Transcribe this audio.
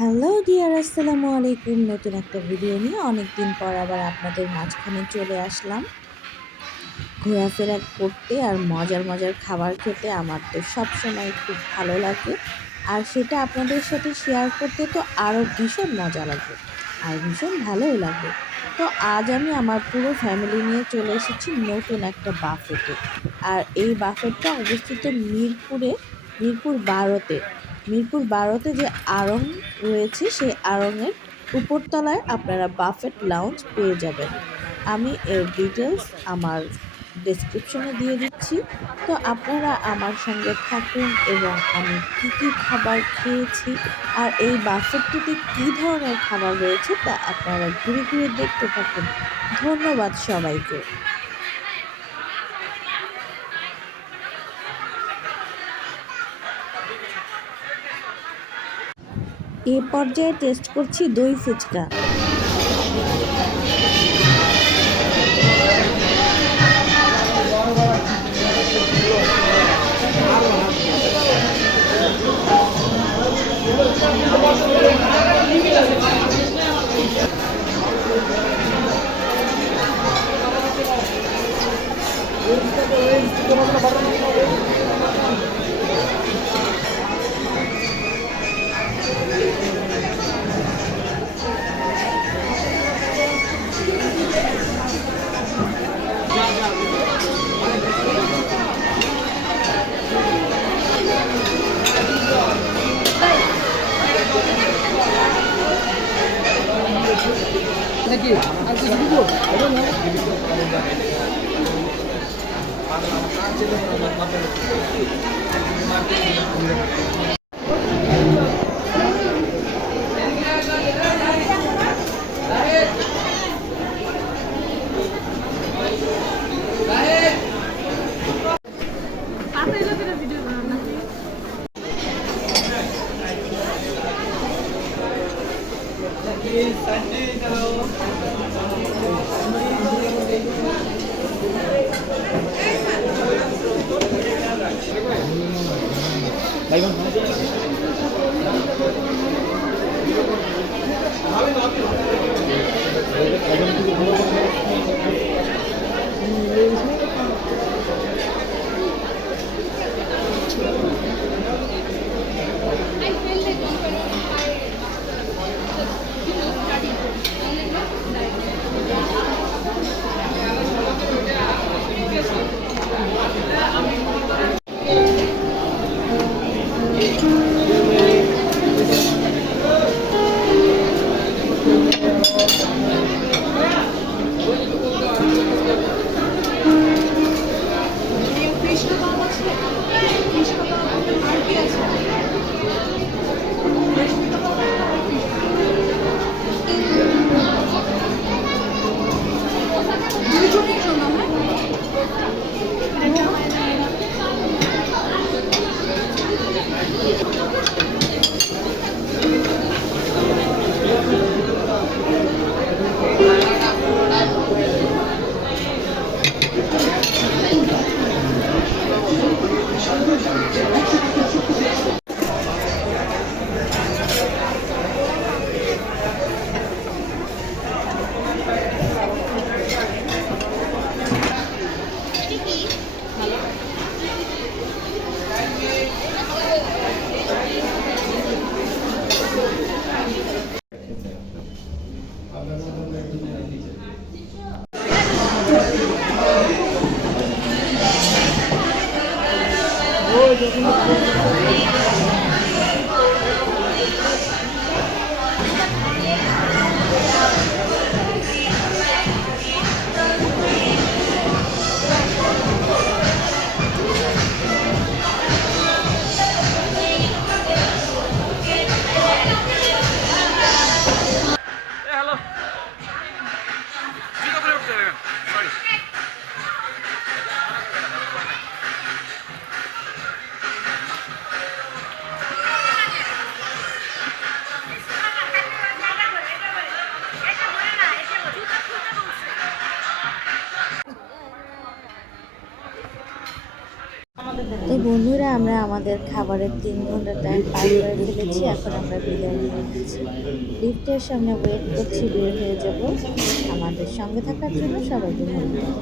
Hello dear, আসসালামু আলাইকুম। নতুন একটা ভিডিও নিয়ে অনেকদিন পর আবার আপনাদের মাঝখানে চলে আসলাম। ঘোরাফেরা করতে আর মজার মজার খাবার খেতে আমার তো সব সময় খুব ভালো লাগে, আর সেটা আপনাদের সাথে শেয়ার করতে তো আরও ভীষণ মজা লাগে আর ভীষণ ভালোও লাগে। তো আজ আমি আমার পুরো ফ্যামিলি নিয়ে চলে এসেছি নতুন একটা বাফেটে। আর এই বাফেটটা অবস্থিত মিরপুর 12-তে। মিরপুর 12-তে যে আড়ং রয়েছে, সেই আড়ংয়ের উপরতলায় আপনারা বাফেট লাউঞ্জ পেয়ে যাবেন। আমি এর ডিটেলস আমার ডেসক্রিপশনে দিয়ে দিচ্ছি। তো আপনারা আমার সঙ্গে থাকুন এবং আমি কি কি খাবার খেয়েছি আর এই বাফেটটিতে কি ধরনের খাবার রয়েছে তা আপনারা ঘুরে ঘুরে দেখতে থাকুন। ধন্যবাদ সবাইকে। এ পর্যায়ে টেস্ট করছি দই ফুচকা। নাকি আর কিছু দিব ভাই বন্ধুরা, আমরা আমাদের খাবারের ৩ ঘন্টা টাইম পার করে ফেলেছি। এখন আমরা বিদায় নিয়ে নিচ্ছি। লিফটের সামনে ওয়েট করছি, বের হয়ে যাব। আমাদের সঙ্গে থাকার জন্য সবাইকে ধন্যবাদ।